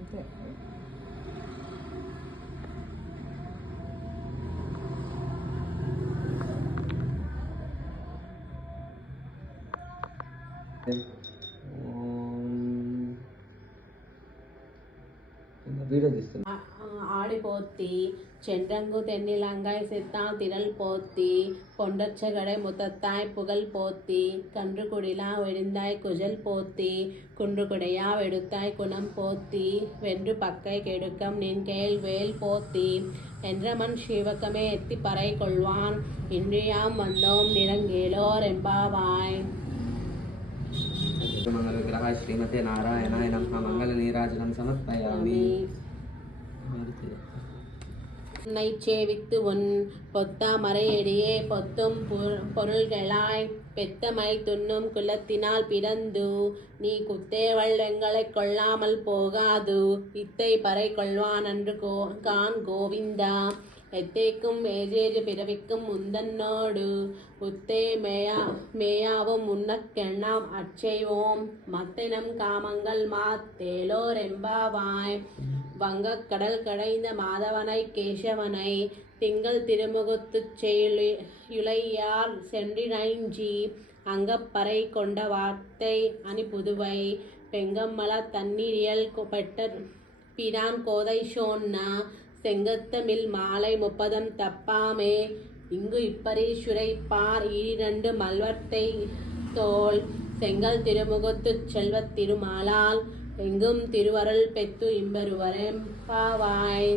అంతే. ஆடிப்போத்தி சென்றங்கு தென்னிலங்காய் சித்தான் திரள் போத்தி பொண்டச்சகடை முத்தத்தாய் புகழ் போத்தி கன்று குடிலா வெடிந்தாய் குஜல் போத்தி குன்று குடையா வெடுத்தாய் குணம் போத்தி வென்று பக்கை கெடுக்கம் நின் கேள் வேல் போத்தி என்றமன் சிவகமே எத்தி பறை கொள்வான் இன்றியாம் வந்தோம் நிறங்கேலோர் எம்பாவாய். मंगल विग्रह श्रीमते नारायणाय नमः मंगल नीराजनं समर्पयामि. உன்னை சேவித்து உன் பொத்தாமரையடியே பொத்தும் பொருள்களாய் பெத்தமை துண்ணும் குலத்தினால் பிறந்து நீ குத்தேவள் எங்களை கொள்ளாமல் போகாது இத்தை பறை கொள்வான் அன்று கான் கோவிந்தா. எத்தேக்கும் ஏஜேஜு பிறவிக்கும் முந்தன்னோடு உத்தே மேயாவும் முன்னக்கெண்ணாம் அச்செய்வோம் மத்தினம் காமங்கள் மாத்தேலோர் எம்பாவாய். வங்கக் கடல் கடைந்த மாதவனை கேசவனை திங்கள் திருமுகத்துச் செய்யுளையார் சென்றினைஞ்சி அங்கப்பறை கொண்ட வார்த்தை அணி புதுவை பெங்கம்மல தண்ணீரியல் பெட்ட பிரான் கோதை சோன்னா செங்கத்தமிழ் மாலை 30 தப்பாமே இங்கு இப்பரீசுரை பார் ஈரண்டு மல்வர்த்தை தோல் செங்கல் திருமுகத்துச் செல்வத் திருமாலால் எங்கும் திருவருள் பெத்து இம்பருவரெம்பாவாய்.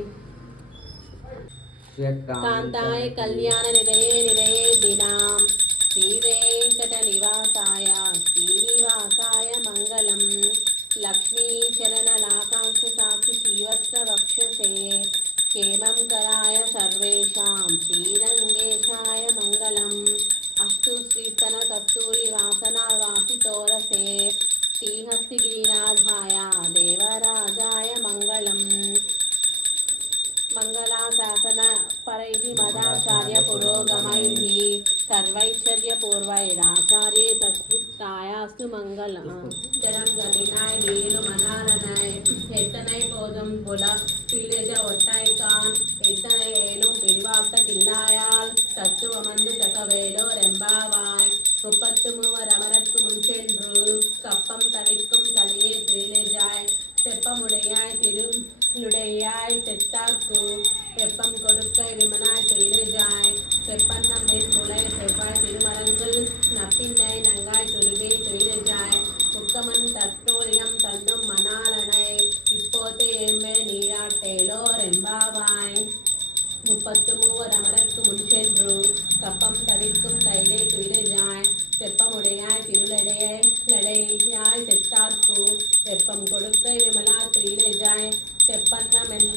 காந்தாய கல்யாண நிலையே நிலையே தினாம் ஸ்ரீவேங்கட நிவாசாய ஸ்ரீனிவாசாய மங்களம். லக்ஷ்மீ சரண லாகாங்ஷ சாட்சி ஸ்ரீவத்ஸ வக்ஷசே क्षेमं कराय सर्वेषां श्रीरङ्गेशाय मङ्गलम्. अस्तु श्रीस्तन कस्तूरी वासना वासितोरसे श्रीहस्तिगिरिनाथाय देवराजाय मङ्गलम्. मंगलाशासन परैः मदाचार्य पुरोगमैः सर्वैश्वर्यपूर्वैराचार्ये सत्कृतायास्तु मङ्गलम्. जलं गमिनाय नीलु मनालनाय எத்தனை போதும் புல பிழைஜ ஒட்டாய்கான் எத்தனை ஏலும் பிரிவார்த்த கில்லாயால் தத்துவமந்து தகவேலோ ரெம்பாவாய். 33 அமரர்க்கு முன்சென்று கப்பம் தவிக்கும் தலையே திரிலேஜாய் செப்பமுடையாய் திருளுடையாய் தெத்தார்க்கு வெப்பம் கொடுக்கை விமனாய் துயிலேஜாய் செப்பன்னம் மென் முளை செவ்வாய் திருமரங்கள் நப்பின்னை நங்காய் துருவே துயிலேஜாய் உக்கமன் தத்தோரியம் தந்தும் மணாலனை இப்போதே எம்மே நீராட்டேலோர் எம்பாவாய். 33 அமரர்க்கு முன்சென்று கப்பம் தவிர்க்கும் கையிலே துயிலேஜாய் செப்பமுடையாய் திருளடையாய் தெத்தார்க்கு வெப்பம் கொடுக்கை விமலா துயிலேஜாய் செப்பன்னமென்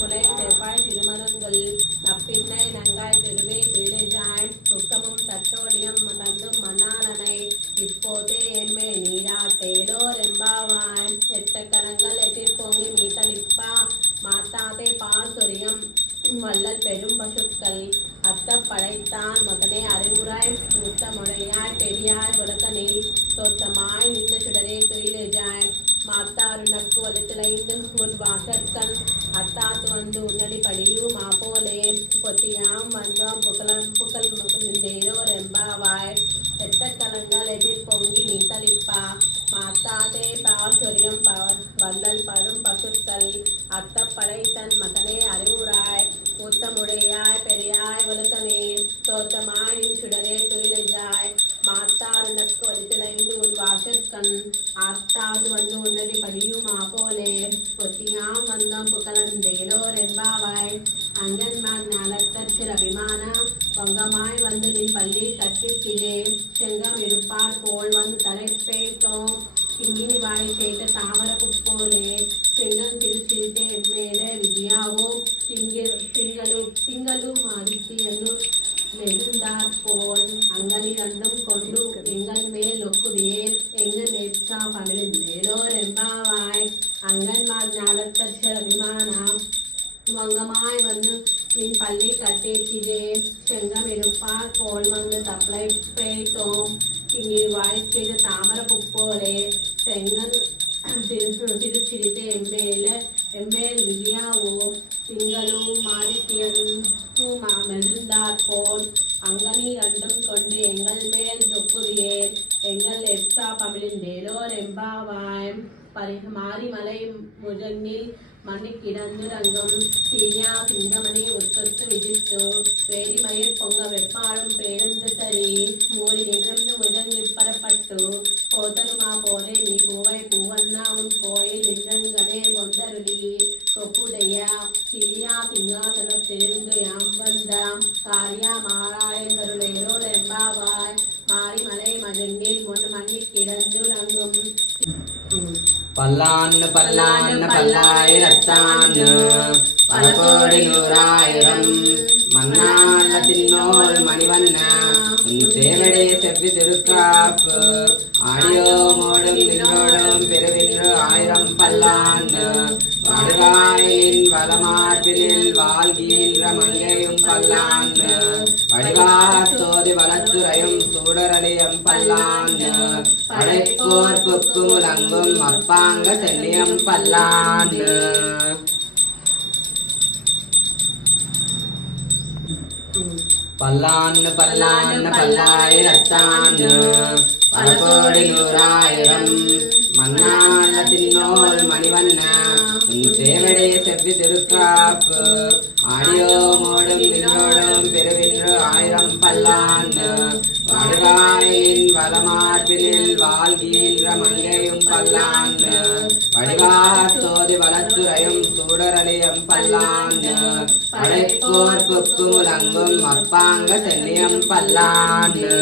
முளை செவ்வாய் திருமரங்கள் நப்பின்னை நங்காய் திருவே துயிலேஜாய் உக்கமும் தட்டோடியம் தந்தும் மணாலனை இப்போதே எம்மே நீராட்டேலோர் எம்பாவாய். எத்த கரங்கள் எதிர்பொங்கி மீத்தளிப்பா மாத்தாதே பாசுரியம் வள்ளல் பெரும் பசுக்கள் அத்த படைத்தான் மகனே அறிவுராய் மூத்த முறையாய் பெரியாய் உலகனில் தோற்றமாய் நின்ற சுடரே துயிலேஜாய் மாத்தாறு நக்கு வலுத்திளைந்து உன் வாசற்கண் அத்தாத்து வந்து உன்னடி படியு மாப்போலே பொத்தியாம் வந்தோம் புகழ் நின்றேரோர் எம்பாவாய். எத்த கலங்கள் எதிர் பொங்கி நீத்தளிப்பா மாத்தாதே பாசுரியம் வள்ளல் பரும் பசுக்கள் அத்த படைத்தன் மகனே அறிவுராய் மூத்தமுடையாய் பெரியாய் உலகனேன் தோற்றமாய் நின் சுடரே துயிலேஜாய் மாத்தாறு நக்கு வலுத்திளைந்து உன் வாசற்கண் ஆஸ்தாது வந்து உன்னடி படியும் ஆபோலே பொத்தியாம் வந்தோம் புகழந்தேலோர் எம்பாவாய். அங்கன்மார் ஞாலத்தற்சிற அபிமான வங்கமாய் வந்து நின் பள்ளி கட்டிற்கிறே செங்கம் இருப்பார் போல் வந்து தலைப்பேட்டோம் கிங்கினி வாழை செய்த தாமர புட்போலே செங்கன் திருச்சிரித்தே எம்மேலே விஜயாவோ திங்களும் ஆதித்யனு நெடுந்தாற் போல் அங்கனி ரெண்டும் கொண்டு எங்கள் மேல் நொக்குதியேல் எங்க நேற்றா பமிழ்ந்தேலோர் எம்பாவாய். அங்கன்மார் ஞாலத்தற்சர் அபிமானா வங்கமாய் வந்து நின் பள்ளி கட்டேற்றிதே செங்கம் இருப்பார் போல் வந்து தப்பளை பேய்த்தோம் இங்கே வாழ்க்கையில் தாமர புப்போலே செங்கல் திருச்சிரித்தே எம்மேல முஜங்கில் மணி கிடந்து ரங்கம் சீயா சிங்கமணி ஒத்தொத்து விதித்து வேரிமயிர் பொங்க வெப்பாடும் பேருந்து தரி மூறி நிமிர்ந்து முஜங்கில் பரப்பட்டு போத்தலுமா போதே நீ பூவை பூவண்ணா உன் கோயில் நின்றங்கடே பொந்தருளி கொப்புடைய சீயா சிங்காசனத்திலிருந்து யாம் வந்தாம் காரியா மாறாயங்கருளையோ ரெம்பாவாய் மாரிமலை மஜங்கில் முன் மணி கிடந்து ரங்கும் பல்லாண்டு பல்லாண்டு பல்லாயிரத்தாண்டு பல கோடி நூறாயிரம் மன்னால தின்னோள் மணிவண்ண உன் சேவடே செவ்வி திருக்காப்பு ஆடியோ மோடும் நின்றோடும் பெருவின்று ஆயிரம் பல்லாண்டு வடிவாயின் வளமார்பினில் வாழ்கின்ற மங்கையும் பல்லாண்டு வடிவா சோதி வளத்துறையும் சூடரலியம் பல்லாண்டு படைப்போர் புக்கு முழங்கும் அப்பாங்க செல்லியம் பல்லாண்டு பல்லாண்டு பல்லாண்டு பல்லாயிரத்தாண்டு பல கோடி நூறாயிரம் மன்னால தின்னோள் மணிவண்ண உன் சேவடே செவ்வி திருக்காப்பு ஆடியோ மோடும் நின்றோடும் பெருவின்று ஆயிரம் பல்லாண்டு வடிவாயின் வளமார்பினில் வாழ்கின்ற மங்கையும் பல்லாண்டு வடிவா சோதி வளத்துறையும் சூடரலியம் பல்லாண்டு படைப்போர் புக்கு முழங்கும் அப்பாங்க செல்லியம் பல்லாண்டு